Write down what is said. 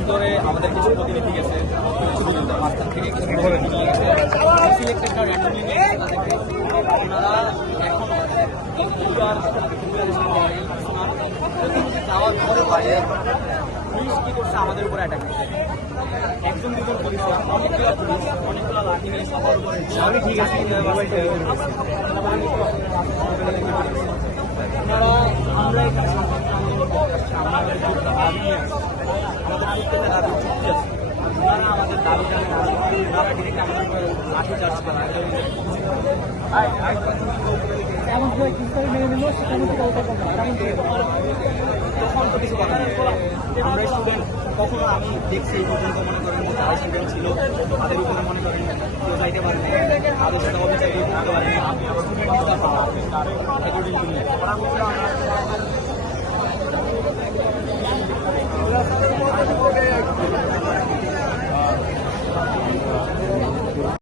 ভিতরে আমাদের কিছু প্রতিনিধি গেছে, কিছু প্রতিনিধি মাস্টার থেকে কিছু প্রতিনিধি নিয়ে গেছে, সিলেক্টেডরা র্যান্ডমলি নিয়ে গেছে তাদেরকে। ওনারা এখন যাওয়ার পরে বাইরে পুলিশ কী করছে, আমাদের উপরে অ্যাটাক করছে। একজন দুজন পুলিশ, অনেকগুলো পুলিশ, অনেকগুলো লাঠি নিয়ে সবার উপরে। আমি ঠিক আছে, আমরা এখানে আমাদের আমাদের দাবি তারা ডিরেক্ট আমাদের উপরে লাঠি চার্জ করা। তখন তো কিছু কথা নেই, আমরা স্টুডেন্ট। কখনো আমি দেখছি এই পর্যন্ত মনে করেন যারা স্টুডেন্ট ছিল তাদের উপরে মনে করেন কেউ যাইতে পারেনি, তাদের সাথে অবিচার কেউ থাকতে পারেনি। স্টুডেন্ট